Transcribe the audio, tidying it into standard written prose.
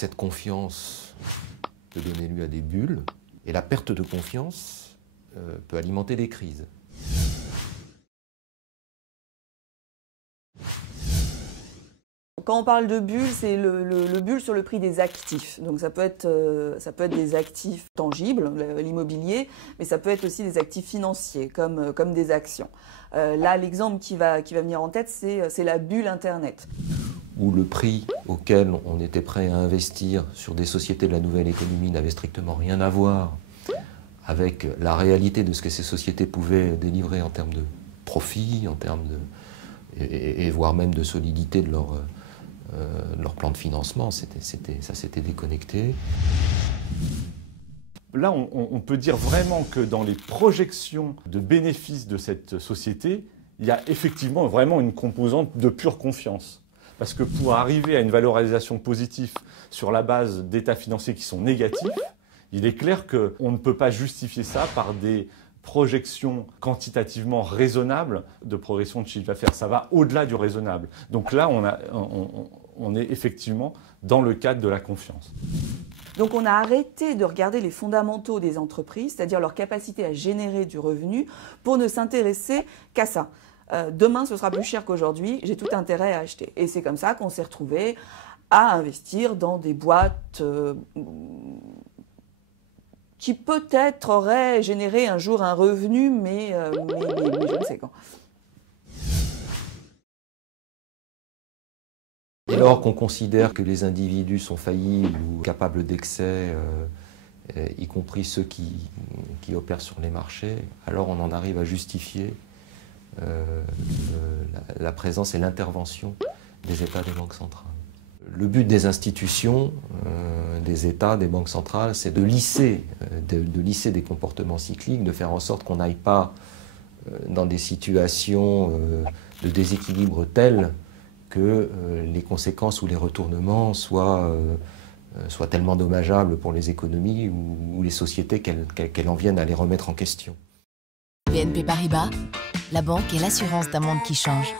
l'excès de confiance peut donner lieu à des bulles, et la perte de confiance peut alimenter des crises. Quand on parle de bulle, c'est le bulle sur le prix des actifs. Donc ça peut être des actifs tangibles, l'immobilier, mais ça peut être aussi des actifs financiers, comme des actions. Là, l'exemple qui va venir en tête, c'est la bulle Internet. Où le prix auquel on était prêt à investir sur des sociétés de la nouvelle économie n'avait strictement rien à voir avec la réalité de ce que ces sociétés pouvaient délivrer en termes de profit, en termes et voire même de solidité de leur plan de financement. Ça s'était déconnecté. Là, on peut dire vraiment que dans les projections de bénéfices de cette société, il y a effectivement vraiment une composante de pure confiance. Parce que pour arriver à une valorisation positive sur la base d'états financiers qui sont négatifs, il est clair qu'on ne peut pas justifier ça par des projections quantitativement raisonnables de progression de chiffre d'affaires. Ça va au-delà du raisonnable. Donc là, on est effectivement dans le cadre de la confiance. Donc on a arrêté de regarder les fondamentaux des entreprises, c'est-à-dire leur capacité à générer du revenu, pour ne s'intéresser qu'à ça. Demain, ce sera plus cher qu'aujourd'hui, j'ai tout intérêt à acheter. Et c'est comme ça qu'on s'est retrouvé à investir dans des boîtes qui peut-être auraient généré un jour un revenu, mais je ne sais quand. Dès lors qu'on considère que les individus sont faillibles ou capables d'excès, y compris ceux qui opèrent sur les marchés, alors on en arrive à justifier la présence et l'intervention des États, des banques centrales. Le but des institutions, des États, des banques centrales, c'est de lisser des comportements cycliques, de faire en sorte qu'on n'aille pas dans des situations de déséquilibre telles que les conséquences ou les retournements soient tellement dommageables pour les économies ou les sociétés qu'elles en viennent à les remettre en question. BNP Paribas, la banque et l'assurance d'un monde qui change.